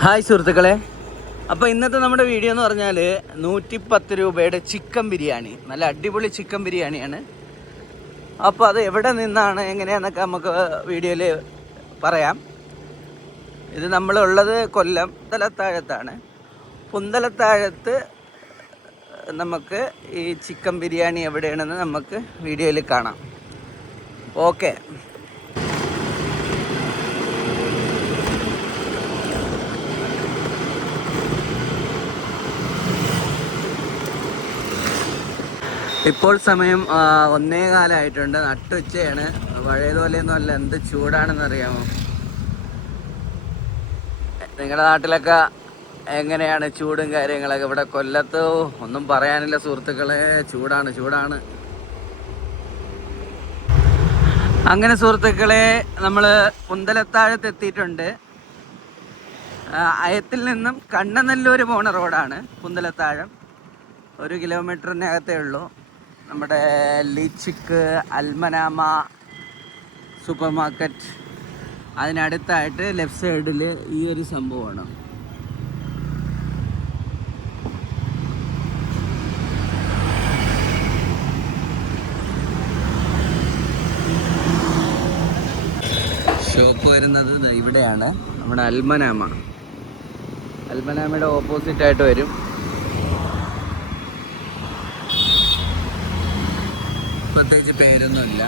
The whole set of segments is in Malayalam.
ഹായ് സുഹൃത്തുക്കളെ, അപ്പോൾ ഇന്നത്തെ നമ്മുടെ വീഡിയോ എന്ന് പറഞ്ഞാൽ 110 രൂപയുടെ ചിക്കൻ ബിരിയാണി, നല്ല അടിപൊളി ചിക്കൻ ബിരിയാണിയാണ്. അപ്പോൾ അത് എവിടെ നിന്നാണ് എങ്ങനെയാണെന്നൊക്കെ നമുക്ക് വീഡിയോയിൽ പറയാം. ഇത് നമ്മളുള്ളത് കൊല്ലം പുന്തലത്താഴത്താണ്. പുന്തലത്താഴത്ത് നമുക്ക് ഈ ചിക്കൻ ബിരിയാണി എവിടെയാണെന്ന് നമുക്ക് വീഡിയോയിൽ കാണാം. ഓക്കെ. ഇപ്പോൾ സമയം 1:15 നട്ടുച്ചയാണ്. പഴയതുപോലെയൊന്നും അല്ല, എന്ത് ചൂടാണെന്ന് അറിയാമോ? നിങ്ങളുടെ നാട്ടിലൊക്കെ എങ്ങനെയാണ് ചൂടും കാര്യങ്ങളൊക്കെ? ഇവിടെ കൊല്ലത്ത് ഒന്നും പറയാനില്ല സുഹൃത്തുക്കളെ, ചൂടാണ്. അങ്ങനെ സുഹൃത്തുക്കളെ, നമ്മൾ പുന്തലത്താഴത്ത് എത്തിയിട്ടുണ്ട്. അയത്തിൽ നിന്നും കണ്ണനല്ലൂർ പോണ റോഡാണ് പുന്തലത്താഴം. 1 കിലോമീറ്ററിനകത്തേ ഉള്ളൂ. നമ്മുടെ ലിച്ചിക്ക് അൽമനാമ സൂപ്പർ മാർക്കറ്റ് അതിനടുത്തായിട്ട് ലെഫ്റ്റ് സൈഡിൽ ഈ ഒരു സംഭവമാണ്. ഷോപ്പ് വരുന്നത് ഇവിടെയാണ്, നമ്മുടെ അൽമനാമയുടെ ഓപ്പോസിറ്റായിട്ട് വരും. പ്രത്യേകിച്ച് പേരൊന്നുമില്ല.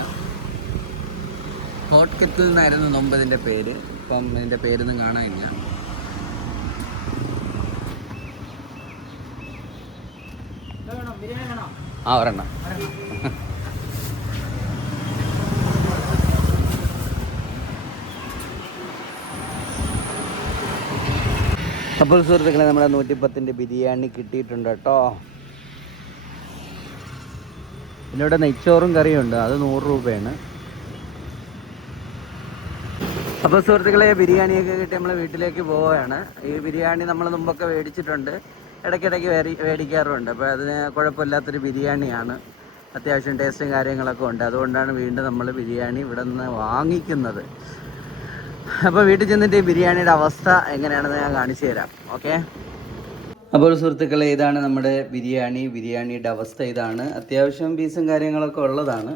ഹോട്ട് കെറ്റിൽ നിന്നായിരുന്നു മുമ്പ് ഇതിൻ്റെ പേര്. ഇപ്പം ഇതിൻ്റെ പേരൊന്നും കാണാനില്ല. ഒരെണ്ണം. അപ്പോൾ സുഹൃത്തുക്കളെ, നമ്മുടെ 110 ബിരിയാണി കിട്ടിയിട്ടുണ്ട് കേട്ടോ. പിന്നെ ഇവിടെ നെയ്ച്ചോറും കറിയുണ്ട്, അത് 100 രൂപയാണ്. അപ്പോൾ സുഹൃത്തുക്കളെ, ബിരിയാണിയൊക്കെ കിട്ടി നമ്മൾ വീട്ടിലേക്ക് പോവുകയാണ്. ഈ ബിരിയാണി നമ്മൾ മുമ്പൊക്കെ മേടിച്ചിട്ടുണ്ട്, ഇടയ്ക്കിടയ്ക്ക് മേടിക്കാറുണ്ട്. അപ്പോൾ അതിന് കുഴപ്പമില്ലാത്തൊരു ബിരിയാണിയാണ്, അത്യാവശ്യം ടേസ്റ്റും കാര്യങ്ങളൊക്കെ ഉണ്ട്. അതുകൊണ്ടാണ് വീണ്ടും നമ്മൾ ബിരിയാണി ഇവിടെ നിന്ന് വാങ്ങിക്കുന്നത്. അപ്പോൾ വീട്ടിൽ ചെന്നിട്ട് ഈ ബിരിയാണിയുടെ അവസ്ഥ എങ്ങനെയാണെന്ന് ഞാൻ കാണിച്ചു തരാം. ഓക്കെ. അപ്പോൾ സുഹൃത്തുക്കളെ, ഇതാണ് നമ്മുടെ ബിരിയാണിയുടെ അവസ്ഥ ഇതാണ്. അത്യാവശ്യം പീസും കാര്യങ്ങളൊക്കെ ഉള്ളതാണ്.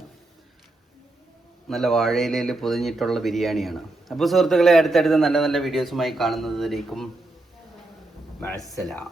നല്ല വാഴയിലയിൽ പൊതിഞ്ഞിട്ടുള്ള ബിരിയാണിയാണ്. അപ്പോൾ സുഹൃത്തുക്കളെ, അടുത്തടുത്ത നല്ല വീഡിയോസുമായി കാണുന്നതിലേക്കും മഅസ്സലാം.